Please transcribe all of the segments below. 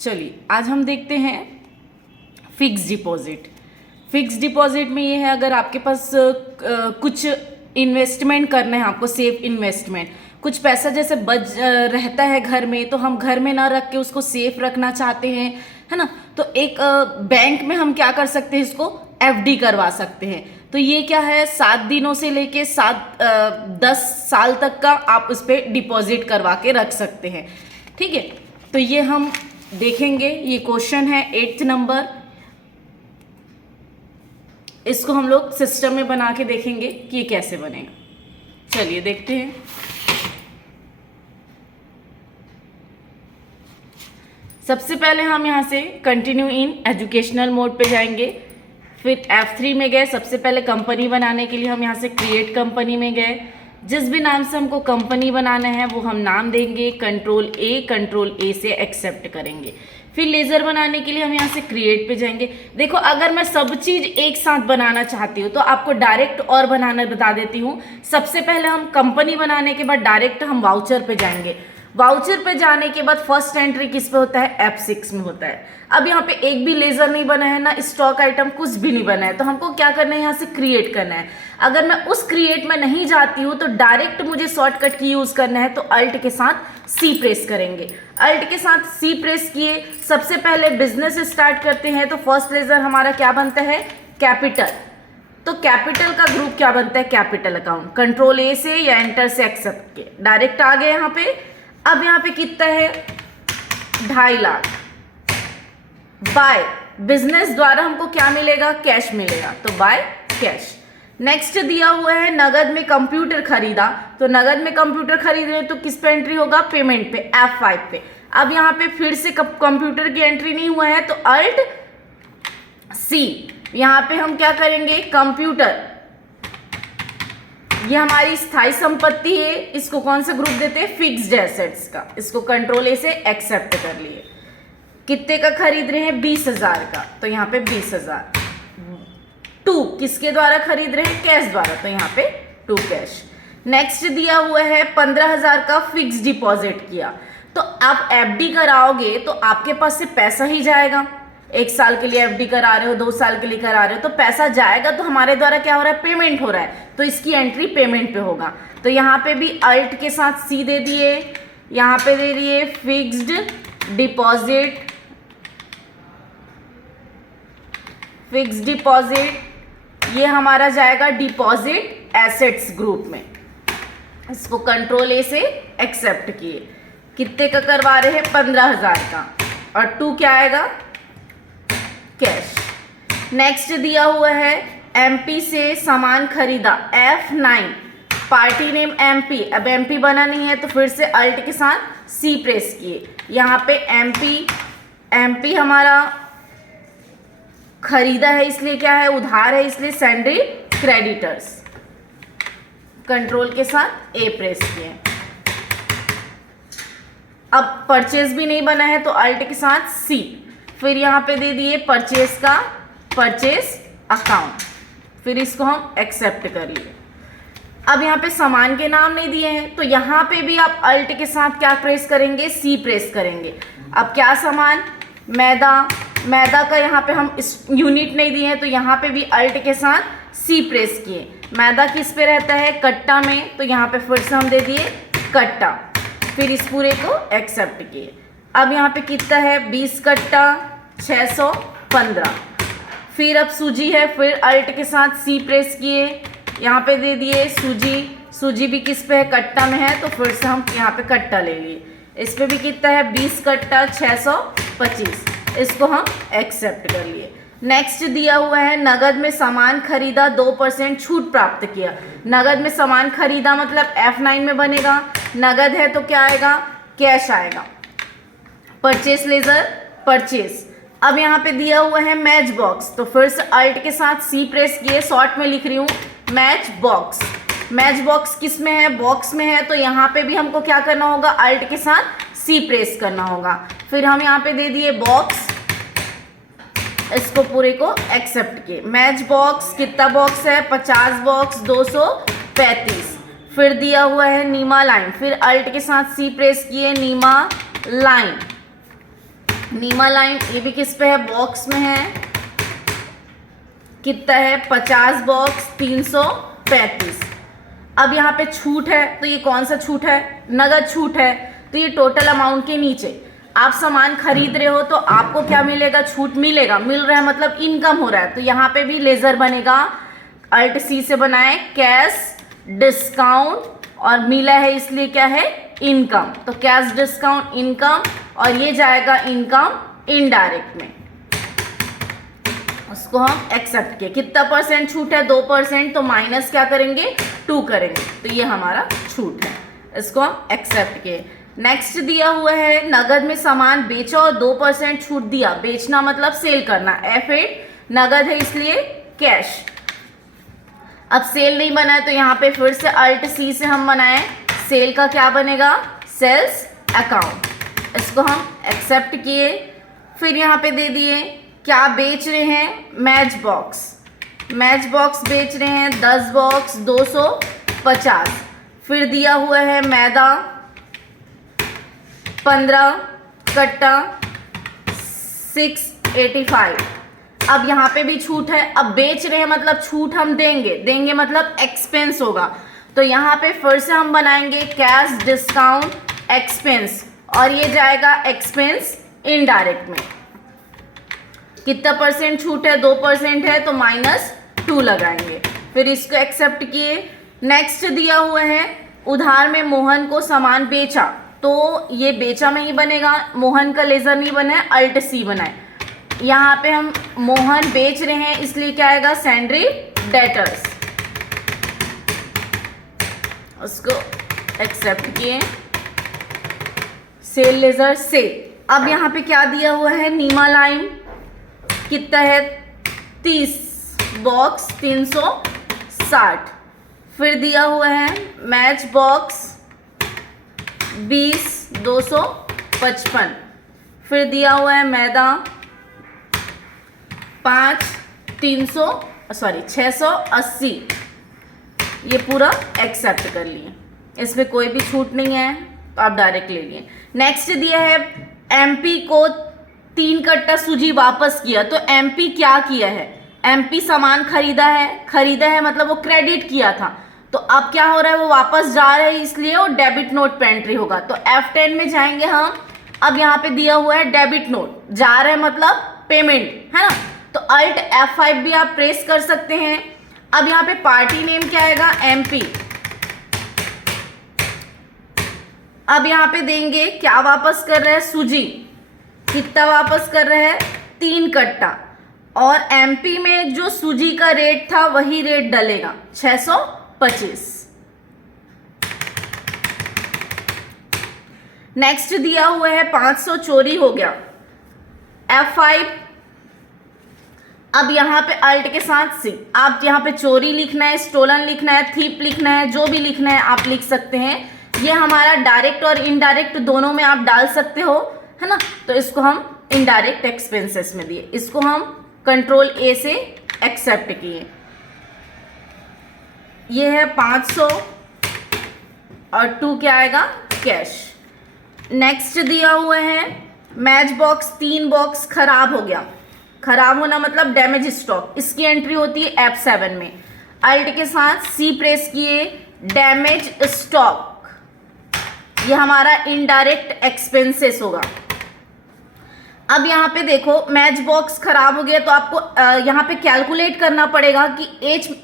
चलिए आज हम देखते हैं फिक्स डिपॉजिट। फिक्स डिपॉजिट में ये है, अगर आपके पास कुछ इन्वेस्टमेंट करना है, आपको सेफ इन्वेस्टमेंट, कुछ पैसा जैसे बच रहता है घर में, तो हम घर में ना रख के उसको सेफ रखना चाहते हैं, है ना। तो एक बैंक में हम क्या कर सकते हैं, इसको एफडी करवा सकते हैं। तो ये क्या है, 7 दिनों से लेके 10 साल तक का आप उस पर डिपॉजिट करवा के रख सकते हैं। ठीक है, तो ये हम देखेंगे। ये क्वेश्चन है 8th नंबर। इसको हम लोग सिस्टम में बना के देखेंगे कि ये कैसे बनेगा। चलिए देखते हैं। सबसे पहले हम यहाँ से कंटिन्यू इन एजुकेशनल मोड पे जाएंगे, फिर F3 में गए। सबसे पहले कंपनी बनाने के लिए हम यहाँ से क्रिएट कंपनी में गए। जिस भी नाम से हमको कंपनी बनाना है वो हम नाम देंगे, कंट्रोल ए से एक्सेप्ट करेंगे। फिर लेज़र बनाने के लिए हम यहाँ से क्रिएट पे जाएंगे। देखो, अगर मैं सब चीज़ एक साथ बनाना चाहती हूँ तो आपको डायरेक्ट और बनाना बता देती हूँ। सबसे पहले हम कंपनी बनाने के बाद डायरेक्ट हम वाउचर पे जाएंगे। वाउचर पे जाने के बाद फर्स्ट एंट्री किस पे होता है, F6 में होता है। अब यहाँ पे एक भी लेजर नहीं बना है ना, स्टॉक आइटम कुछ भी नहीं बना है, तो हमको क्या करना है, यहाँ से क्रिएट करना है। अगर मैं उस क्रिएट में नहीं जाती हूँ तो डायरेक्ट मुझे शॉर्टकट की यूज करना है, तो अल्ट के साथ सी प्रेस करेंगे। अल्ट के साथ सी प्रेस किए, सबसे पहले बिजनेस स्टार्ट करते हैं। तो फर्स्ट लेजर हमारा क्या बनता है, कैपिटल। तो कैपिटल का ग्रुप क्या बनता है, कैपिटल अकाउंट। कंट्रोल ए से या एंटर से एक्सेप्ट के डायरेक्ट आ गए यहाँ पे। अब यहाँ पे कितना है, 2.5 लाख। बाय बिजनेस द्वारा हमको क्या मिलेगा, कैश मिलेगा, तो बाय कैश। नेक्स्ट दिया हुआ है नगद में कंप्यूटर खरीदा। तो नगद में कंप्यूटर खरीद रहे तो किस पे एंट्री होगा, पेमेंट पे, F5 पे। अब यहाँ पे फिर से कंप्यूटर की एंट्री नहीं हुआ है तो अल्ट सी। यहाँ पे हम क्या करेंगे, कंप्यूटर, ये हमारी स्थायी संपत्ति है, इसको कौन सा ग्रुप देते हैं, फिक्स्ड एसेट्स का। इसको कंट्रोल ए से एक्सेप्ट कर लिए। कितने का खरीद रहे हैं, 20,000 का, तो यहाँ पे 20,000। 2 किसके द्वारा खरीद रहे हैं, कैश द्वारा, तो यहाँ पे 2 कैश। नेक्स्ट दिया हुआ है 15,000 का फिक्स डिपॉजिट किया। तो आप एफडी कराओगे तो आपके पास से पैसा ही जाएगा। 1 साल के लिए एफडी करा रहे हो, 2 साल के लिए करा रहे हो, तो पैसा जाएगा। तो हमारे द्वारा क्या हो रहा है, पेमेंट हो रहा है, तो इसकी एंट्री पेमेंट पे होगा। तो यहाँ पे भी अल्ट के साथ सी दे दिए, यहाँ पे दे दिए फिक्स्ड डिपॉजिट। फिक्स्ड डिपॉजिट ये हमारा जाएगा डिपॉजिट एसेट्स ग्रुप में। इसको कंट्रोल ए से एक्सेप्ट किए। कितने का करवा रहे हैं, 15,000 का, और 2 क्या आएगा, कैश। नेक्स्ट दिया हुआ है एमपी से सामान खरीदा, F9, पार्टी नेम एमपी। अब एमपी बना नहीं है तो फिर से अल्ट के साथ सी प्रेस किए। यहाँ पे एमपी हमारा खरीदा है, इसलिए क्या है, उधार है, इसलिए सैंड्री क्रेडिटर्स। कंट्रोल के साथ ए प्रेस किए। अब परचेज भी नहीं बना है तो अल्ट के साथ सी। फिर यहाँ पे दे दिए परचेज का, परचेज अकाउंट। फिर इसको हम एक्सेप्ट कर लिए। अब यहाँ पे सामान के नाम नहीं दिए हैं तो यहाँ पे भी आप अल्ट के साथ क्या प्रेस करेंगे, सी प्रेस करेंगे। अब क्या सामान, मैदा का यहाँ पे हम इस यूनिट नहीं दिए हैं तो यहाँ पे भी अल्ट के साथ सी प्रेस किए। मैदा किस पे रहता है, कट्टा में, तो यहाँ पे फिर से हम दे दिए कट्टा। फिर इस पूरे को एक्सेप्ट किए। अब यहाँ पे कितना है, 20 कट्टा 615। फिर अब सूजी है, फिर अल्ट के साथ सी प्रेस किए, यहाँ पे दे दिए सूजी भी किस पे है, कट्टा में है, तो फिर से हम यहाँ पे कट्टा ले लिए। इस पे भी कितना है, 20 कट्टा 625। इसको हम एक्सेप्ट कर लिए। नेक्स्ट दिया हुआ है नगद में सामान खरीदा, 2% छूट प्राप्त किया। नगद में सामान खरीदा मतलब F9 में बनेगा। नगद है तो क्या आएगा, कैश आएगा। Purchase ledger, purchase. अब यहाँ पे दिया हुआ है मैच बॉक्स, तो फिर से अल्ट के साथ सी प्रेस किए, शॉर्ट में लिख रही हूँ मैच बॉक्स। मैच बॉक्स किस में है, बॉक्स में है, तो यहाँ पे भी हमको क्या करना होगा, अल्ट के साथ सी प्रेस करना होगा। फिर हम यहाँ पे दे दिए बॉक्स, इसको पूरे को एक्सेप्ट किए। मैच बॉक्स कितना बॉक्स है, 50 बॉक्स 235। फिर दिया हुआ है नीमा लाइन, फिर अल्ट के साथ सी प्रेस किए, नीमा लाइन। नीमा लाइन ये भी किस पे है, बॉक्स में है। कितना है, 50 बॉक्स 335। अब यहाँ पे छूट है, तो ये कौन सा छूट है, नगद छूट है, तो ये टोटल अमाउंट के नीचे आप सामान खरीद रहे हो तो आपको क्या मिलेगा, छूट मिलेगा, मिल रहा है मतलब इनकम हो रहा है। तो यहाँ पे भी लेजर बनेगा, अल्ट सी से बनाए, कैश डिस्काउंट, और मिला है इसलिए क्या है, इनकम। तो कैश डिस्काउंट इनकम, और ये जाएगा इनकम इनडायरेक्ट में, उसको हम एक्सेप्ट किए। कितना परसेंट छूट है, 2%, तो माइनस क्या करेंगे, 2 करेंगे, तो ये हमारा छूट है, इसको हम एक्सेप्ट किए। नेक्स्ट दिया हुआ है, नगद में सामान बेचा और 2% छूट दिया। बेचना मतलब सेल करना, F8 नगद है इसलिए कैश। अब सेल नहीं बना है तो यहाँ पे फिर से अल्ट सी से हम बनाएं, सेल का क्या बनेगा, सेल्स अकाउंट, इसको हम एक्सेप्ट किए। फिर यहाँ पे दे दिए क्या बेच रहे हैं, मैच बॉक्स, मैच बॉक्स बेच रहे हैं 10 बॉक्स 250। फिर दिया हुआ है मैदा 15 कट्टा 685। अब यहाँ पे भी छूट है, अब बेच रहे हैं मतलब छूट हम देंगे मतलब एक्सपेंस होगा, तो यहाँ पे फिर से हम बनाएंगे कैश डिस्काउंट एक्सपेंस, और ये जाएगा एक्सपेंस इनडायरेक्ट में। कितना परसेंट छूट है, 2% है, तो -2 लगाएंगे। फिर इसको एक्सेप्ट किए। नेक्स्ट दिया हुआ है, उधार में मोहन को सामान बेचा, तो ये बेचा में ही बनेगा, मोहन का लेजर नहीं बना है, अल्ट सी बनाए। यहाँ पे हम मोहन बेच रहे हैं इसलिए क्या आएगा, सैंड्री डेटर्स, उसको एक्सेप्ट किए। सेल लेजर से। अब यहाँ पे क्या दिया हुआ है, नीमा लाइन कितना है, 30 बॉक्स 360। फिर दिया हुआ है मैच बॉक्स 20 255। फिर दिया हुआ है मैदा 680। ये पूरा एक्सेप्ट कर लिए, इसमें कोई भी छूट नहीं है तो आप डायरेक्ट ले लिए। नेक्स्ट दिया है एमपी को 3 कट्टा सूजी वापस किया, तो एमपी क्या किया है, एमपी सामान खरीदा है मतलब वो क्रेडिट किया था, तो अब क्या हो रहा है, वो वापस जा रहा है इसलिए वो डेबिट नोट पे एंट्री होगा। तो F10 में जाएंगे हम। अब यहाँ पे दिया हुआ है डेबिट नोट, जा रहा है मतलब पेमेंट है ना, तो अल्ट F5 भी आप प्रेस कर सकते हैं। अब यहाँ पे पार्टी नेम क्या आएगा, MP। अब यहाँ पे देंगे क्या वापस कर रहा है, सूजी, कितना वापस कर रहा है, 3 कट्टा, और MP में जो सूजी का रेट था वही रेट डलेगा 625। नेक्स्ट दिया हुआ है 500 चोरी हो गया, F5। अब यहाँ पे अल्ट के साथ सी, आप यहाँ पे चोरी लिखना है, स्टोलन लिखना है, थीप लिखना है, जो भी लिखना है आप लिख सकते हैं। ये हमारा डायरेक्ट और इनडायरेक्ट दोनों में आप डाल सकते हो, है ना। तो इसको हम इनडायरेक्ट एक्सपेंसेस में दिए, इसको हम कंट्रोल A से एक्सेप्ट किए। ये है 500 और 2 क्या आएगा, कैश। नेक्स्ट दिया हुआ है मैच बॉक्स 3 बॉक्स खराब हो गया, खराब होना मतलब डैमेज स्टॉक, इसकी एंट्री होती है F7 में। अल्ट के साथ C प्रेस किए, डैमेज स्टॉक, ये हमारा इनडायरेक्ट एक्सपेंसेस होगा। अब यहाँ पे देखो मैच बॉक्स खराब हो गया, तो आपको यहाँ पे कैलकुलेट करना पड़ेगा कि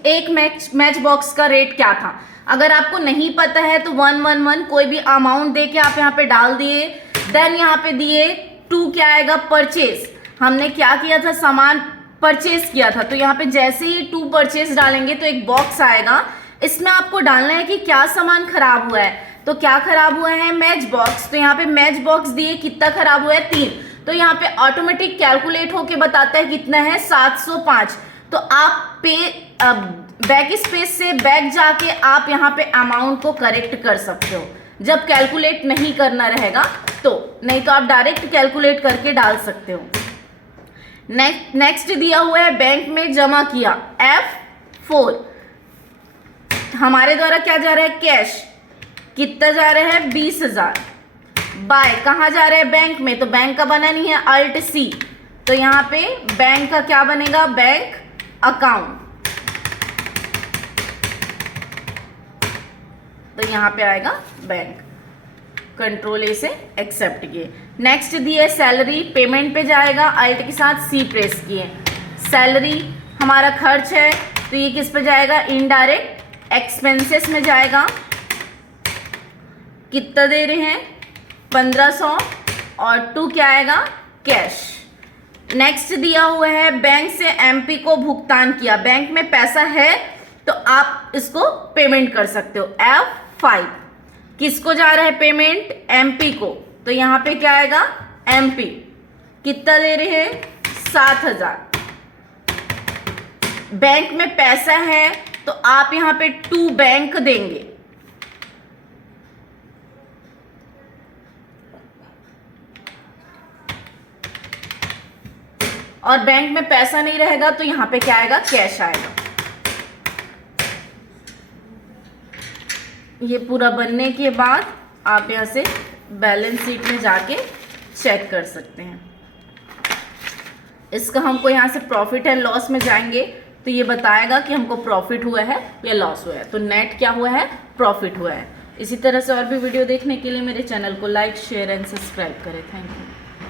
एक मैच बॉक्स का रेट क्या था। अगर आपको नहीं पता है तो 111 कोई भी अमाउंट दे के आप यहाँ पे डाल दिए। देन यहाँ पे दिए 2 क्या आएगा, परचेज, हमने क्या किया था, सामान परचेज किया था, तो यहाँ पे जैसे ही 2 परचेज डालेंगे तो एक बॉक्स आएगा, इसमें आपको डालना है कि क्या सामान खराब हुआ है। तो क्या खराब हुआ है, मैच बॉक्स, तो यहाँ पे मैच बॉक्स दिए, कितना खराब हुआ है, 3, तो यहाँ पे ऑटोमेटिक कैलकुलेट होके बताता है कितना है, 705। तो आप बैक स्पेस से बैक जाके आप यहाँ पे अमाउंट को करेक्ट कर सकते हो, जब कैलकुलेट नहीं करना रहेगा तो, नहीं तो आप डायरेक्ट कैलकुलेट करके डाल सकते हो। नेक्स्ट दिया हुआ है बैंक में जमा किया, F4। हमारे द्वारा क्या जा रहा है, कैश, कितना जा रहा है, 20,000। बाय कहाँ जा रहे हैं? बैंक में, तो बैंक का बना नहीं है, अल्ट सी, तो यहाँ पे बैंक का क्या बनेगा? बैंक अकाउंट, तो यहाँ पे आएगा बैंक। कंट्रोल ए से एक्सेप्ट किए। नेक्स्ट दिए सैलरी, पेमेंट पे जाएगा, अल्ट के साथ सी प्रेस किए। सैलरी हमारा खर्च है, तो ये किस पे जाएगा? इनडायरेक्ट एक्सपेंसेस में जाएगा। कितना दे रहे हैं? 1500, और 2 क्या आएगा? कैश। नेक्स्ट दिया हुआ है बैंक से एमपी को भुगतान किया। बैंक में पैसा है तो आप इसको पेमेंट कर सकते हो। F5 किसको जा रहा है पेमेंट? एमपी को, तो यहाँ पे क्या आएगा? एमपी। कितना दे रहे हैं? 7000। बैंक में पैसा है तो आप यहाँ पे टू बैंक देंगे। और बैंक में पैसा नहीं रहेगा तो यहाँ पे क्या आएगा? कैश आएगा। ये पूरा बनने के बाद आप यहाँ से बैलेंस शीट में जाके चेक कर सकते हैं। इसका हमको यहाँ से प्रॉफिट एंड लॉस में जाएंगे तो ये बताएगा कि हमको प्रॉफिट हुआ है या लॉस हुआ है। तो नेट क्या हुआ है? प्रॉफिट हुआ है। इसी तरह से और भी वीडियो देखने के लिए मेरे चैनल को लाइक, शेयर एंड सब्सक्राइब करें। Thank you.